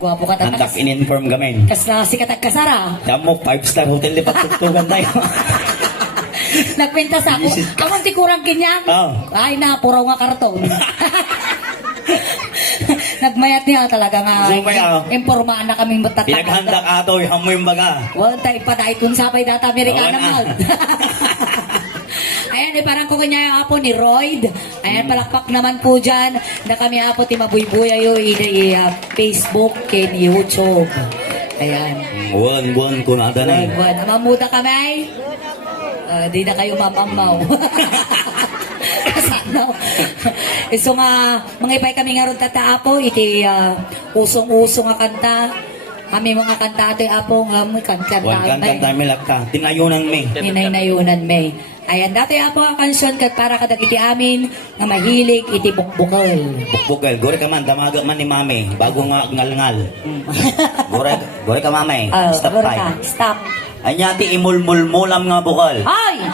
Gwapo ka Handak tatas. in-inform kami. Kas na si Katag Kasara. Damo, 5-star hotel di patugtugan tayo. Nagkwenta sa ako. Akong tikurang kinyan. Oh. Ay na, puro nga karton. Nagmayat niya talaga nga. Sumay, Impormaan na kaming matatakan. Pinaghandak ato, hamo yung baga. Wala tayo patay kung sapay data Amerikana Oo, mal. Ayan, parang ko kanya yung apo ni Royd. Ayan, palakpak naman po dyan na kami apo ti mabuybuy ayo Facebook and YouTube. Ayan. Buwan ko na na eh. Buwan. Mamuda kami. Di na kayo mapamaw. Kasano. So nga, mga ipay kami nga ron tataapo, iti usong-usong nga kanta. Kami mga kanta ito apo nga may kanta. Huwag kanta milak ka. Tinayunan me. Ninay-nayunan may. Ayan, dati apo ang kansyon kat para kadag iti amin nga mahilig iti bukbukal. Bukbukal. Gore ka man, damaga man ni mami. Bago nga ngal-ngal. Gore ka mami. Stop tayo. Stop. Anya ti imulmulmulam nga bukal. Ay!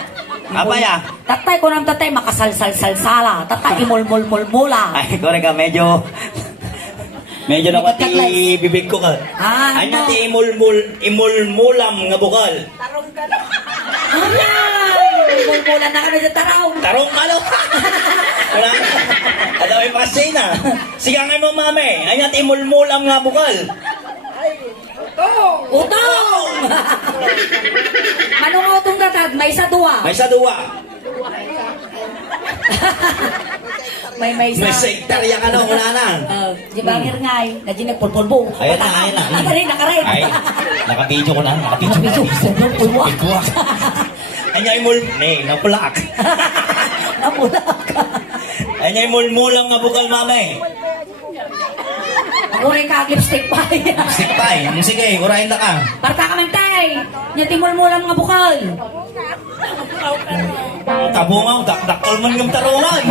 Abaya. Tatay ko ng tatay, makasal-sal-sal-sala. Tatay, imul-mul-mul-mula. Ay, gore ka, medyo nakati bibig ko ka. Ah, Anya ano? ti imulmulam nga bukal. Ay! Imul-mulan na kami sa taraw. Tarong malo. Wala na. Ano ay pasay na. Sigangay mo mami. Anya ti imulmulam nga bukal. Utong! Anong utong tatag? May sa duwa. May sa duwa. May May sa hektarya ka na, wala na. Di ba ngirngay? Na di nagpulpulbo. Ayun na. Nakarin. Ay, nakabidyo ko na. Nakabidyo. Pulpulbo. Anya napulak. Napulak. Anya imulmulam nga bukal mami. Uray ka, lipstick pa. Stick pie. Sige, urahin na ka. Parta ka man tay. Yatimol mo lang mga bukal. Tabungaw, dakdakol man yung tarungan.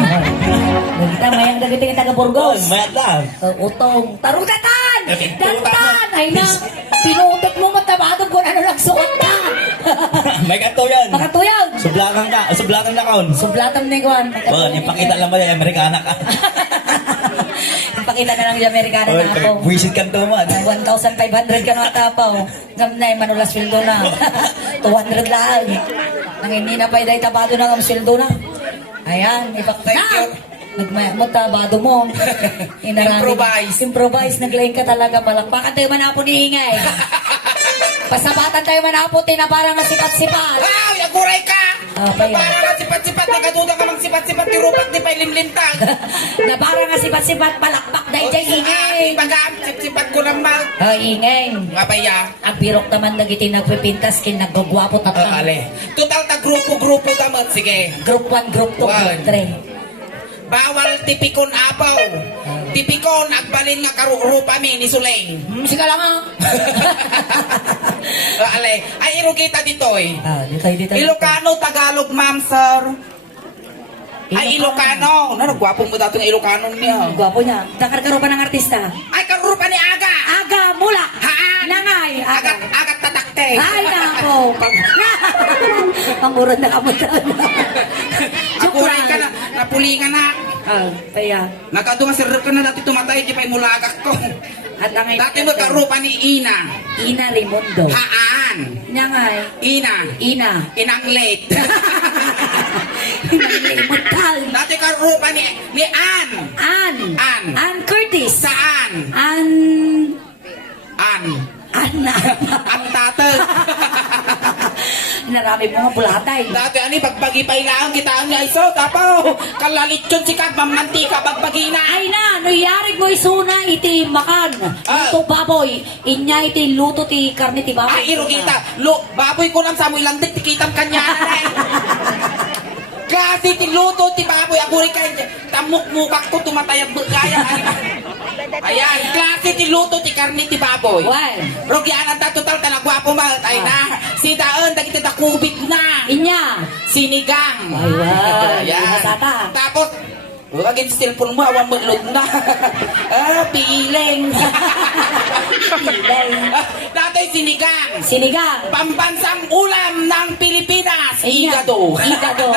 Kita mayang dagiting yung taga Burgos. Mayat lang. Utong. Tarutatan! Tarutatan. Dantan! Ay na, pinutot mo matabado kung ano lang suot na. May kato yan. Makatuyag. Sublakan na kaon. Sublatan ni Juan. Bon, ipakita lang ba yung Amerikana ka? Ipakita na lang yung Amerikana na ako. Buwisit kang tuman. 1,500 ka nga tapaw. Ngam na yung manulas sweldo na. 200 lang. Nang hindi na pa yung tabado na ng sweldo na. Ayan, ipakita. Nagmayak mo, tabado mo. Improvise, naglaing ka talaga. Palakpakan tayo manapo ni Ingay. Pasabatan tayo manapo, na parang nasipat-sipat. Wow, yaguray ka! Okay. Parang nga sipat-sipat, nagaduda ka mang sipat-sipat, tirupat di pa ilimlimtag. Na parang nasipat-sipat, palakpak dahil dyan Ingay. Bagaan, sipat ko lang mal. Ingay. Nga ba ya? Ang pirok naman nagiti nagpipintas kin naggagwapo tatang. Ale. Total ta grupo damat, sige. Group 1, Group 2, Group 3. Bawal tipikon apaw. Tipikon, agbalin nga karurupa mi ni Suleng. Sige lang ah. Ale, ay iro kita dito eh. Dito. Ilocano, Tagalog, ma'am, sir. Ay, Ilocano. Gwapo mo dato ng Ilocano niya. Gwapo niya. Dakar-karo pa ng artista. Ay, karurupa ni Aga. Aga, mula. Haan. Nangay. Agat tatakte. Ay, nako. Pangurod na kamutan. Akuray ka na, napulingan na. Kaya. Nakadunga sir ka na dati tumatay, di pa mulagak ko. At ang Dati mo karupa ni Ina. Ina Raimundo. Haan. Nangay. Ina. Inang late. Ina Raimundo. Dati karupa ni Ann. Ann Curtis. Saan? Ann. Anna. Ang tatag. Narami mo nga bulatay. Dati ani pagbagi pa ilaan kita niya iso tapaw. Kalalityon si kag mamantika pagbagi na. Ay na, nuyarig mo isuna iti makan. Luto baboy. Inya iti luto ti karne ti baboy. Ay iro kita. Baboy ko nang sa mo ilandik tikitam kanya. Kasi ti luto ti baboy aguri kay tamok mukak ko tumatayag gaya. Ayan, klase ti luto ti karne ti baboy. Why? Rogyanan ta total ta nagwapo mal tay na. Si daon dagiti ta kubit na. Inya. Sinigang. Ay, wow. Ayan. Masata. Tapos wagin cellphone mo awang mulod na. Piling. Pilay. Dati sinigang. Sinigang. Pambansang ulam ng Pilipinas, igado. Igado.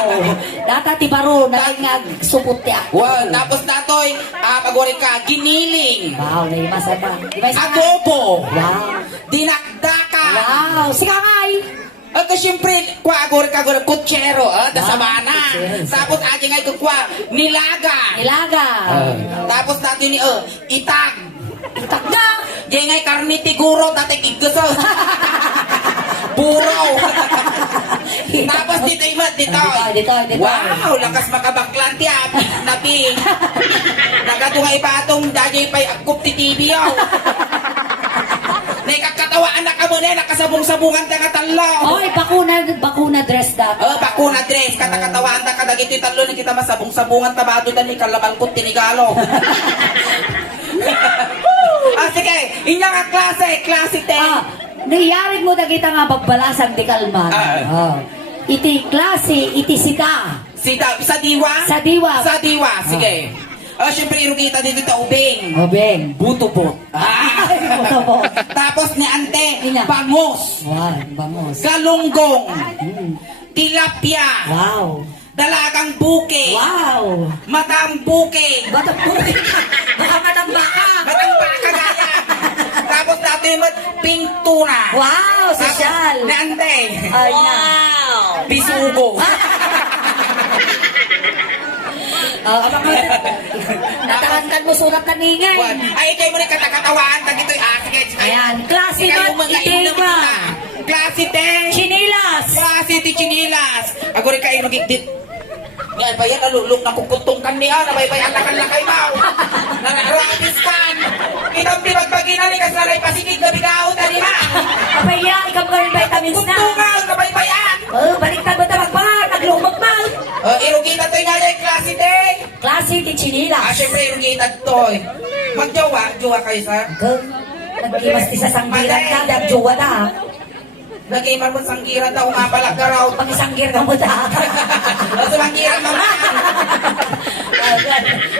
Data ti baro na nga supot ti ako. Wow, tapos datoy, pagwari ka, giniling. Wow, naimasa ba? Adobo. Wow. Dinakdakan. Wow, sikangay. At siyempre, agor kutsero, da Wow, sabana. kutsero. Tapos aja nga ito nilaga. Ilaga. Tapos dati ni itag. Takda. Diyan ngay karni tiguro, dati kiguso. Buraw. Tapos dito. Dito. Wow, lakas makabaklan ti nabi. Nagatungay pa atong dajay pa'y agkup ti TV yaw. Nakakatawaan na ka mo na, nakasabong-sabungan ta nga talo. Oy, bakuna dress dapat. Bakuna dress, katakatawaan ta kadag ito talo na kita masabong-sabungan tabado na ni kalabangkot tinigalo. Sige, inya nga klase 10. Nayarig mo na kita nga bagbalasan di kalman. Iti klase, iti sita. Sa diwa? Sa diwa. Sa diwa, sige. Siyempre, irugita dito ta ubing. Obeng. Butubot. Butubot. Tapos ni ante, Inya. bangos. Wow, bangos. Galunggong. Mm. Tilapia. Wow. Dalagang buke. Wow. Matang buke. Batang buhay. Baka matambaka. Matang baka gaya. Tapos dati naman, pink tuna. Wow, sosyal. Ni ante. Ay na. Bisugo. Abang mo. Natarantan mo surat kaningay. Ay, kayo mo rin katakatawaan. Tagito, sige. Ayan, klase Ikaw mo, mga itinga. Klase 10. Chinilas. Klase ti chinilas. Ako rin kayo nagigdit. Yan ba yan, nalulok na kukutong kan niya. Nabaybayan na lakay mau. Nanarabis kan. Kitang di magpagina ni kasaray pasigig na bigaw na niya. Abay ya, ikaw ka rin vitamins na. Kutungan, nabaybayan. Baliktad mo ta magpahal, naglumag pa. Irugita to yung klase 10. Klase ti chinilas. Siyempre, irugita to. Magjowa kayo sa? Nagkimas ti sa sanggiran ka, nagjowa na. Nag-iman mo sanggiran daw nga pala ka raw. Pag-isanggir ka mo ta. Sanggiran mo na.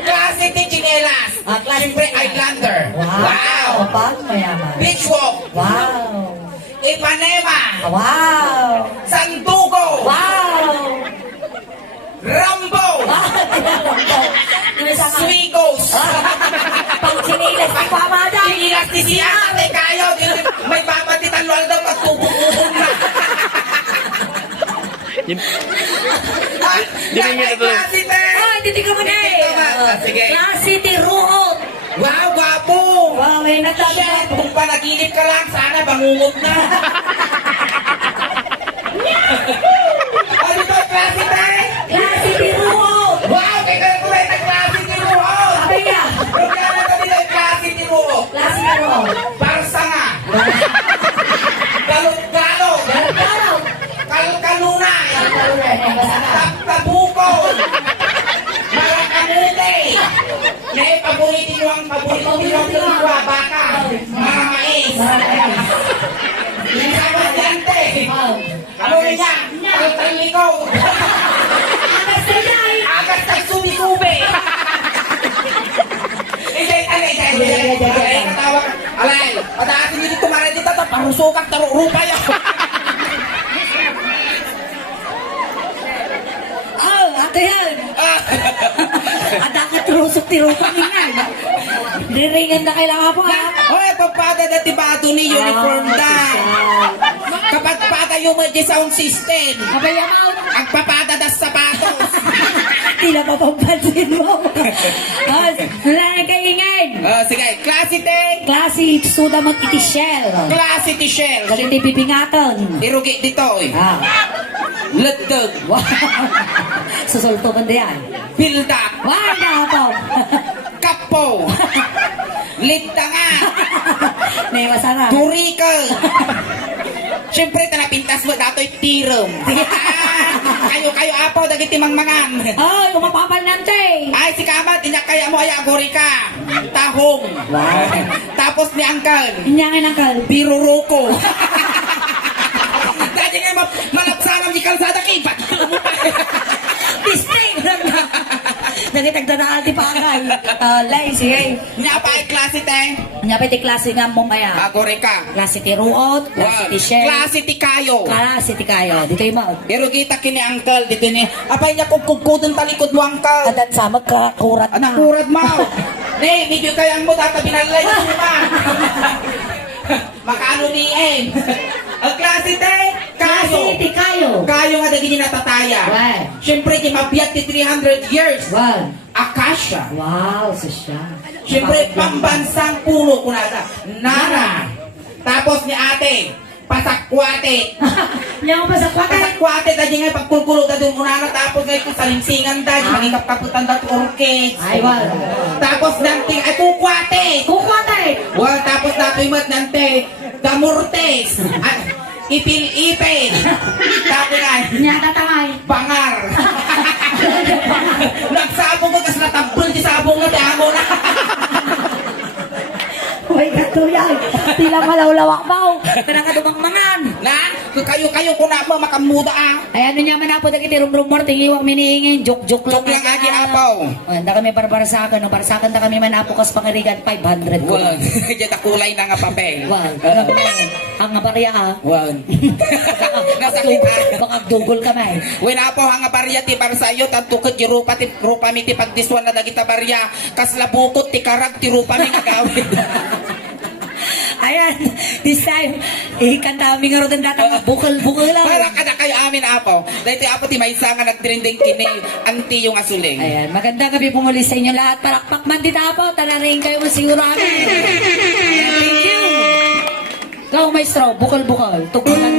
Klase ti chinelas. Klase Siyempre, ti- Islander. Wow. Pag mayaman. Beach walk. Wow. Ipanema. Wow. Sandugo. Wow. Rambo. Swigos. Pag chinilas, di pa mada. Chinilas ni siya. Ate kayo. May papatitan luwal daw pagtubong-ubong na. Klase Dito ka mo na Sige. Klase ti ruhot. Wow, gwapo. Wow, may nagtabi. Shit, kung panaginip ka lang, sana bangungot na. Ano ba, klase 10? Klase ti ruhot. Wow, kaya ka kulay na klase ni Ruhot. Sabi niya. Huwag ka na kami ng klase ni Ruhot. Klase ti ruhot. Barsa nga. Galot-galot. Garot-garot. Kalunay. Garot-garot. Tabuko. Marakamute. May paborito nyo ang luwa, baka. Mga mais. Isama diyante. Ano niya? Talitaliko. Agas na yay. Agas ng subi-subi. Alay, katawa ka. Alay, pataasin nyo dito maray dito. Parusukak, rupa yan. Ate yan. Adakat rusok ti rupang ingay. Diringan na kailangan po ha. Hoy, pagpada na tibado ni uniform da. Kapag pada yung may sound system. Kabayamaw. Ang papada na sapatos. Tila pa pagpansin mo. Wala na kaingay. Sige, klase 10. Klase suda mo iti shell. Klase ti Shell. Kasi iti pipingatan. Irugi dito eh. Ledeg. Wow. Susulto man diyan. Build up. Wow, napaw. Kapo. Lintangan. May masarap. Turika. Siyempre, tanapintas mo dato'y tirem. Kayo apo, dagiti mangmangan. Ay, umapapal nante. Ay, si Kamat, inya kaya mo ay agori ka. Tahong. Wow. Tapos ni Angkan, Inyangin ang kal. biruruko. Dati nga malapsanam di kalsada kay ba't mo pa. Pisting. Nakitagdadaan ti pakay. Lay, sige. Nya pa ay klase te. Nya pa ti klase nga mong kaya. Agore ka. Klase ti ruot, klase ti shell. Klase ti kayo. Klase ti kayo. Dito yung mouth. Pero kita kini uncle dito ni. Apay niya kukukudon talikod mo uncle. Adat sa magkakurat na. Anak kurad mo. Ne, medyo kayang mo tatabi na lalay mo pa. Makaano ni em. Ang klase te. Klase Kayo. ti kayo. Kayo nga dagi natataya. Wow. Siyempre di mabiyat ti 300 years. Wow. Akasya. Wow, sasya. Siyempre, pambansang puno ko nata. Nana. Tapos ni ate, pasakwate. Nya mo pa sa kwata. Pasakwate, dahil nga pagkulkulo na doon unana. Tapos ngayon kung salimsingan dahil, magigap-kaputan na orchids. Ay, wow. Tapos nanti, ay kukwate. Kukwata eh. Well, tapos natin mat nanti, damurtes. Ipil-ipil. Tapos na, Nya tatamay. bangar. Nagsabong ko kasi natabol di sabong na damo na. Uy, katuyan. Tila malawlawak mo. Kanang kadumangmangan. Na, kayo ko na mo makamuda ah. Ay, ano niya man po dagiti rumrumor, tingiwang miniingin, joke-joke lang. Joke lang agi apaw. Handa kami barbarasakan, no? Barasakan na kami man apo kas pangirigan, 500 ko. Wow, diyan kulay na nga papel. Wow, ang nga barya ah. Wow. Nasakit ah. Baka dugol ka may. Wala po hanga barya ti para sa iyo tantukot ti rupa mi ti pagdiswan na dagita barya kaslabukot ti karag ti rupa mi nga gawid. Ayan, this time, ikanta kami nga rin datang bukal-bukal lang. Para kada kayo amin apo. Dahil apo ti may isa nga nagtrending kini anti yung asuling. Ayan, maganda kami pumuli sa inyo lahat. Parakpak man din apo, talaring kayo masiguro amin. Ayan, thank you. Go, maestro, bukal-bukal. Tukulan.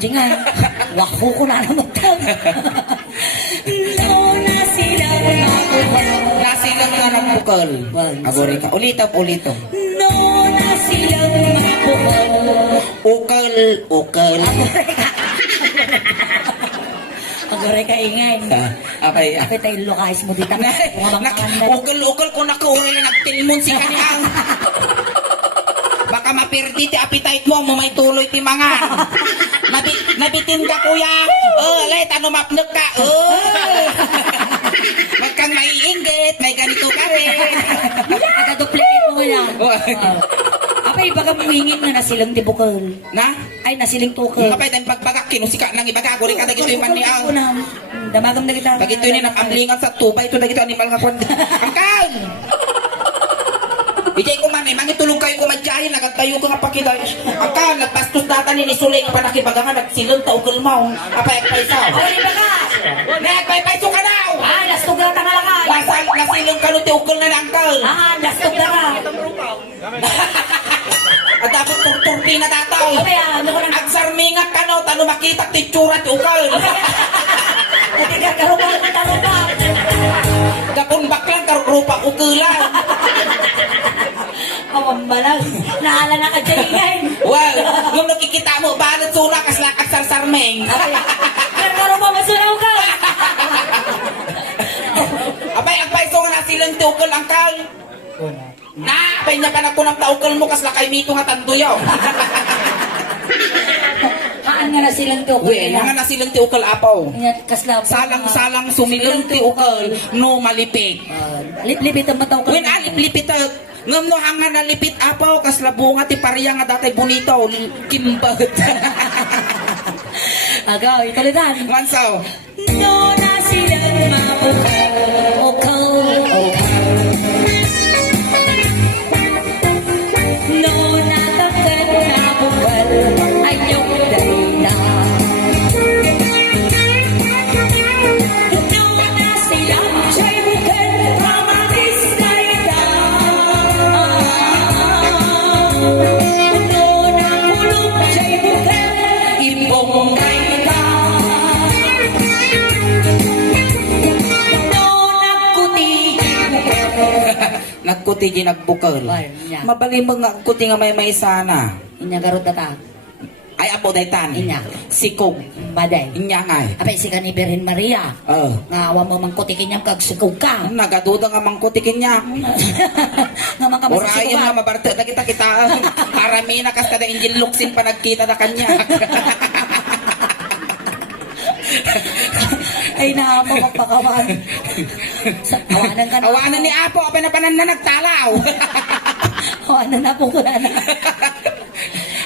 Jangan, wako ko na naman ito. No, nasilang nakukal. Nasilang nga ng bukal. Agore ka. Ulito. No, nasilang nakukal. Ukal. Agore ka ingay. Apay. Apay tayo lokais mo dito. Ukal ko na ko. Nagtilmon si kanyang. Baka mapirdi ti appetite mo may tuloy ti mga. Nabitin ka kuya. Alay, tanong mapnag ka. Wag kang maiinggit. May ganito ka rin. Nakaduplicate mo yan. Apay, baka muhingin na nasilang tibukal. Na? Ay, nasiling tukal. Kapay, tayong pagbagak, kinusika nang ibaga. Guri ka, dagito yung maniaw. Damagam na kita. Dagito yun yung amlingan sa tuba. Ito dagito animal nga kwan. Angkan! Ijay ko man, mangitulog kayo kumadyahin, nagagtayo ko nga pakita. Angkan, nagpastos data ni Sulay nga pa nakibagangan, nagsilong taukal mo. Apay saw. Ay, baka! Nagpay-payso ka na! Ah, lastog na tangalakay! Nasilong ka nun, tiukal na ng angkan. Ah, lastog na ka! At dapat turturti na dataw. Abay, ano ko lang? At sarmingat ka no, tano makita ti tsura ti ukal. Hindi ka karumal ng tarumal! Gapon baklang karupa ukulan. Awang balag, naala na ka dyan. Well, yung nakikita mo, balat sura kas lakat sarsarmeng. Pero karumal masulaw ka! Abay, ang paiso nga nasilang ti ukal ang kal. Na, abay niya ka na kunang taukal mo kas lakay mito nga tanduyaw. Kaan nga na silang tukol Well, nga nasilang ti ukal apaw. Ingat kaslap. Salang sumilang ti ukal, no malipig. Lip-lipit ang mataw ka. When alip-lipit ngam no hanga na lipit apaw kas labunga ti pariya nga datay bonito kimbat. Agaw, ikalitan. Mansaw. No na silang mabukal. di nagbukal. Ay, niya. Mabali mo nga kuti nga may sana. Inya garot na ta. Ay apo daytan. Inya. Sikog. Baday. Inya nga. Apay si ka ni Birhen Maria. Oh. Nga awa mo mang kutikin niyang kagsikog ka. Nagaduda nga mangkutikin niya. Nga mga Orayan masasikugan. nga mabarte na kita. Parami na kasta na injil luksin pa nagkita na kanya. Ay na mo magpakawan. Awanan ka na. Awanan ni Apo, apay na panan na nagtalaw. Awanan na po ko na.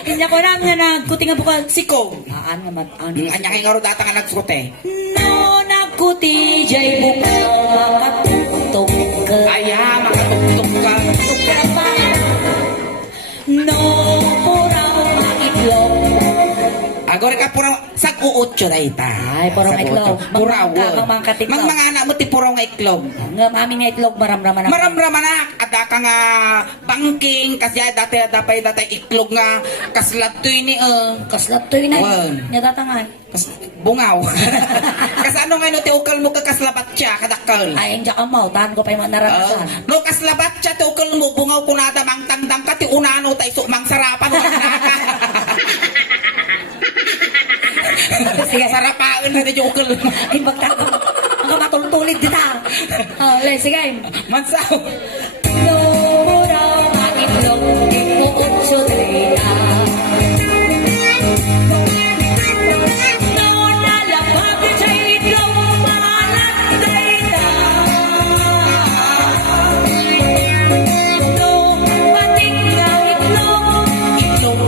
Inya ko na nga nagkuting nga bukal. Sikog. Aan nga mat. Anya kay ngaro data nga nagsukote. No nagkuti jay bukal makatutog ka. Aya, makatugtog ka. Tug ka na pa. No puraw maitlog. Agora ka pura sa uotso na ita. Ay, puraw Sa nga itlog. uotso. Puraw. Mga katiklog. Mang mga anak mo ti puraw nga itlog. Nga mami nga itlog maramraman na. Maramraman na at ka nga banking kasi dati itlog nga kaslatoy ni Kaslat to yun Wan. ay. Nga tatangan. bungaw. Kasi ano nga no ti ukal mo kakaslabat siya kadakkel. Ay, hindi ka mo. Tahan ko pa yung mga naranasan. No kaslabat siya ti ukal mo bungaw kunada mang tangdang ka ti unano tay so mang sarapan wala naka. Sige. Sarapaon na ti ukal. Ay, magtago. Ang matultulit dita. Oh, le, sige. Mansaw. No, raw, itlog, uutso trina. No, nalapag sa itlog, malat trina. No, pating ka itlog, itlog,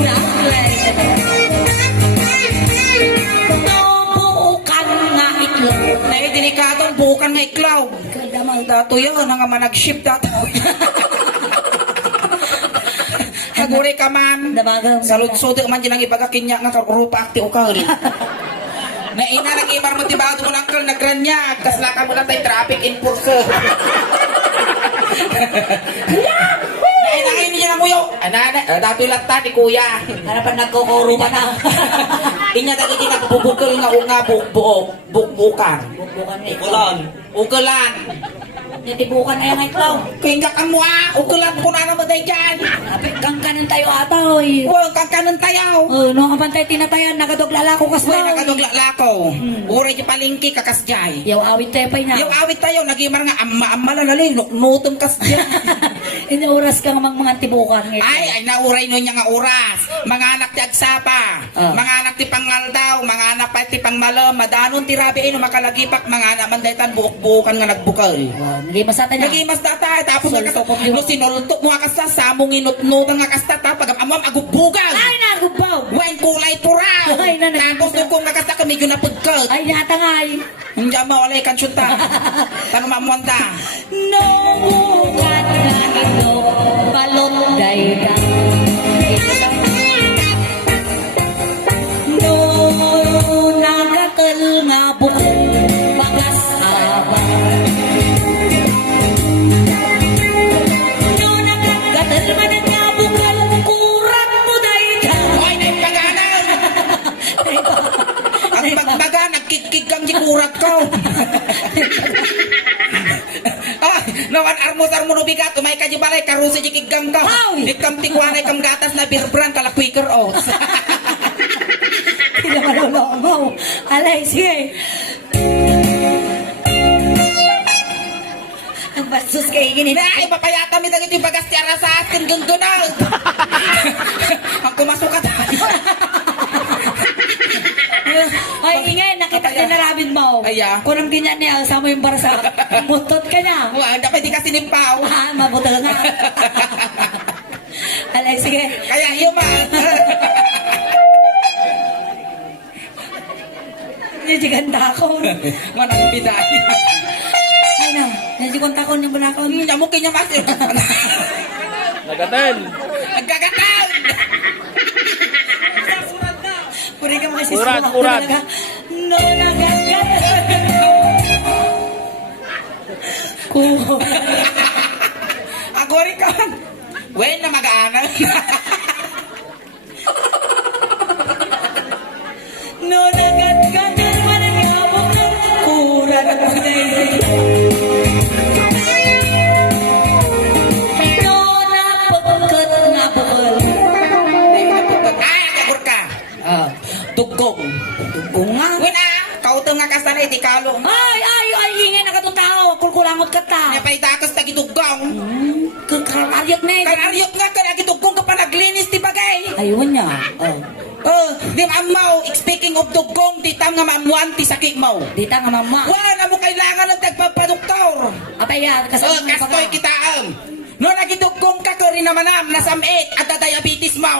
naklay. No, buukan nga itlog. Nay delikadong bukan nga iklaw. Kaya damang Dato yan nga manag-ship dato. Kaguri ka man. Damagang. Salud-sud man dyan ang ipagakinya nga karupa akti ukal. Na ina nag-imar mo tibado mo lang kal nagranyag. Kaslakan mo lang tayo traffic enforcer. Na ina ngayon niya ng kuyo. Anana, dato lang ta ni kuya. Harapan nagkukuro pa na. Inya tadi kita bubukal nga unga bukan. Bukan ni Ulan. Ukalan. Natibukan na yung itlog. Kinggakan mo ukalan ko na naman tayo dyan. Apit kang kanan tayo ata, oy. Huwag kang kanan tayaw. Oh, no, kapag tayo tinatayan, nakadoglala ko kas Uy, ba? nakadugla ko. Uray di palingki kakasjay. Yaw awit tayo pa Yung na. awit tayo, nagimar nga amma-amma na nalay, nutum kasjay. Hindi oras ka nga mga tibukan. Ay, nauray nun niya nga oras. Mga anak ti agsapa, mga anak ti pangaldaw, mga anak pa ti pangmalam, madanon ti rabi ino makalagipak, mga anak mandaytan buok-buokan nga nagbukal. Naging masata na. Nagimas tatay, tapos nga Sultok kasta, mo, di ba? no sinultok mo nga kasta, samong inutnutan nga kasta, pag amam agubbugan. Ay, nagubaw. Wen kulay puraw. Ay, na, Tapos nung kung nakasta kami yun na pagkat. Ay, natangay. Hindi mo wala ikan syuta. Tanong mamuanta. No, bukan na ito, balot dayda. No, nagakal nga bukong bagas abang. No, nagagatal man nga bukal, kurat mo dayda. Ay, na yung paganan. Ang bagbaga, nagkikig kang gikurat ko. Ah, nawan armos-armo no bigat, umay ka balay, karusi jikigang ka. Ay! Ikam tikwanay kam gatas na beer brand, kala Quaker Oats. Hindi malolomaw. Alay, sige. Ang bastos kayo gini. Ay, papayata mi dagiti bagas ti ara sa atin gangganag. Ang kumasuka tayo. Ay, ingay, nakita ka na rabin mo. Aya. Kung ang ganyan niya, sama yung para sa mutot ka niya. Wala, dapat di kasi nimpaw. Ah, mabuto nga. Alay, sige. Kaya iyo man. Hindi ganda ako. Manang biday. Ay na, hindi ko takon yung balakon. Hindi mo kanya mas. Nagatal. Nagkagatan. Puri ka mga Kurat, sisuwa. kurat. No, nagagat. Kurat. Ako rin ka. Wen na mag-aanal. No, nagagat. Manangabok ng kurat. Dugong. Kung nga. Wala, kautong nga kasanay, di kalong. Ay, ingay na katong tao. Kulkulangot ka ta. Napay dakas tagi dugong. Kararyot na eh. Kanaryot nga ka, lagi dugong ka pa naglinis, di bagay. Ayun niya. Oh. Di amaw, speaking of dugong, di tam nga mamuan, ti sakit mo. Dita nga mama. Wala na mo kailangan ng tagpapaduktor. Apay ya, kasama mo Kastoy kitaam. No, nagidugong ka ko rin naman nasamit at na diabetes mo.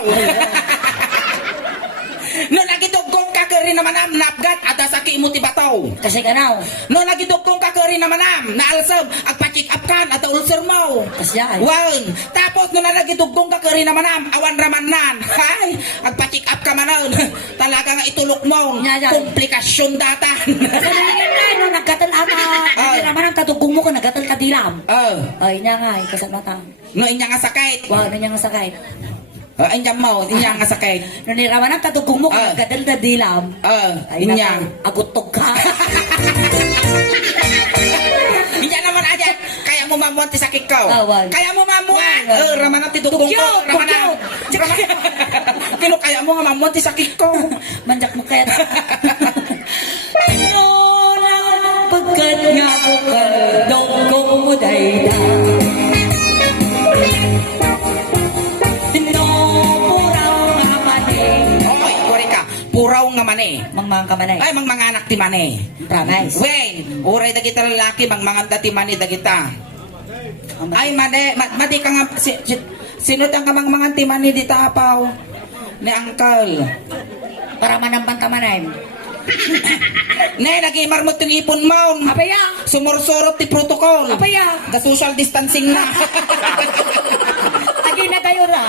No, nagidugong ka ko rin naman napgat at sakit mo tibataw. Kasi kanaw. No, nagidugong ka ko rin naman naalsab at pa-check up kan at ulcer mo. Kasi yan. Wow. Tapos no, nagidugong ka ko rin naman awan raman nan. Hay, at pa-check up ka manon. Talaga nga itulok mo. Yan. Komplikasyon datan. Kasi nangyayari na, no, nagkatal ata. Hindi naman ang tatugong mo ka, nagkatal ka dilam. Ay, niya nga, kasama ta. No, inya nga sakit. Wow, na niya nga sakay. Inya mo, inya nga sakit. No, niraman ang tatugong mo ka, nagkatal na dilam. Ay, Inya. agutog ka. Inya naman aja. Kaya mo mamuan ti sakit ko. Wag. Kaya mo mamuan. Wag. Raman ang ti dugong ko. Tugyot, tugyot. Kino kaya mo nga mamuan ti sakit ko. Manjak mo kaya. Nola, pagkat nga ko ka, dugong mo dayda. No, puraw nga mani. Oy, kore ka. Puraw nga mani. Mangmang ka manay. Ay, mga anak ti mani. Promise. Wey, uray dagita lalaki, mangmanganda ti mani dagita. Ay, mani, madi ka nga, sino ang kamangmangan ti mani di tapaw? Ni Uncle. Para manampan ka manay. Ne, nag-imarmot yung ipon mo. Apaya. Sumursurot ti protocol. Apaya. The social distancing na. Agi na kayo ra.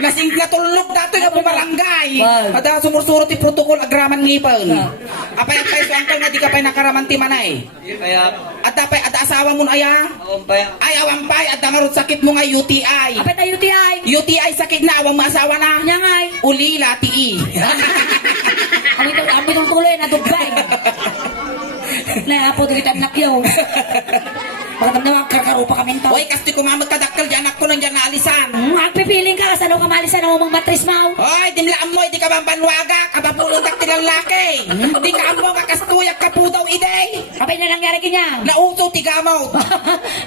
Nasing natulog dato nga po barangay. Wow. At sumursurot ti protocol agraman ngipon. Wow. Apay so uncle nga di ka pa'y nakaraman ti manay. Kaya, At apay at asawa mo na aya. kaya, Ay awampay at nangarot sakit mo nga UTI. Apay tayo UTI. UTI sakit na awang maasawa na. Nyangay. Ulila ti. Ami tong tuloy na dugbay. Na apo kita nakyaw. Pagkatapos karkarupa kami to. Oy, kasi kumamag kadakkel di anak ko nang dyan naalisan. Agpipiling ka kasano ka malisan ang umang matris mo. Hoy, dimlaan mo, di ka bang banwaga, kabapulong daktil ang laki. Di ka mo kakastuyak ka po daw ide. Apay na nangyari kanya. Nauso ti gamaw.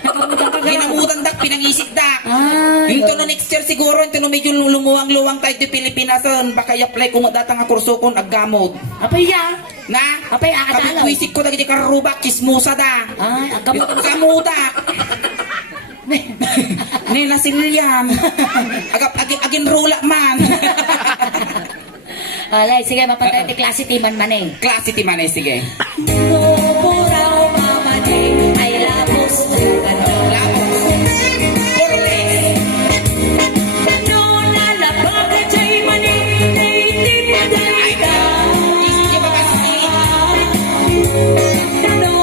Nakamutan ka Ginamutan dak, pinangisik dak. Ay. Yung no next year siguro, yung medyo lumuwang-luwang tayo di Pilipinasan. Baka i-apply kung datang nga kurso kung aggamot. Apay ya. Na? Apay akadalaw. Kapitwisik ko dagi di karubak, kismusa da. Ay, agam. Kamuda. Ni nasilyan. Agin rula man. Alay, sige, mapantay ti klase timan maneng. Klase ti manay, sige. No, puraw mamani, ay labos na ganda. Labos. Porles. No, nalabag na chay mani, naitip na Ay, dayda. isip ba kasi? No,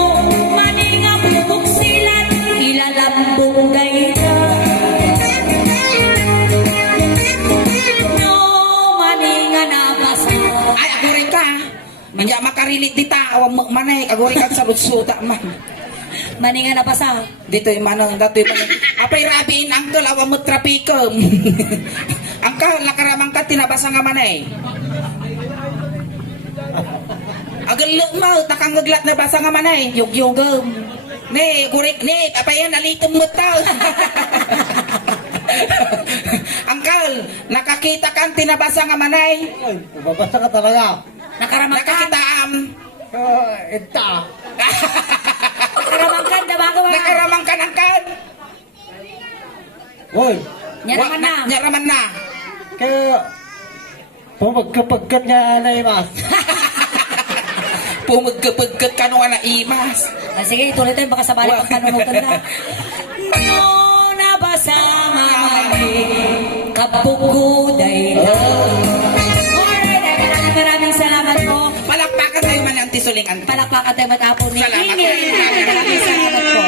mani nga bubuk silat, ilalambong gayda. No, mani nga nabasa. Ay, agore ka. Manya makarilit dita, awang manay, agore ka sa lutsuta man. Mani nga nabasa. Dito yung manang, dito yung manang. Apay rabiin, uncle, awang mo trapikom. Uncle, nakaramang ka, tinabasa nga manay. Agal mo, nakangaglat na basa nga manay. Yug-yugam. Ne, gurik, ne, apayan, nalitom mo tao. Uncle, nakakita kang tinabasa nga manay. Ay, babasa ka talaga. Nakaraman ka. Nakakitaam. Ita. Nakaraman ka, dabaga ba? Nakaramang ka ng kan. Uy, Nya naman na. Nyaraman na. kaya pumagkapagkat nga na imas. Pumagkapagkat ka nung na imas. Ah, sige, tuloy tayo, baka sabali pang kanunutan na. No, nabasa mamani, kapuguday na. Alright, maraming salamat po. Palakpakan tayo man ang tisulingan. Palakpakan tayo matapon ni Salamat. Ingrid. Maraming salamat po.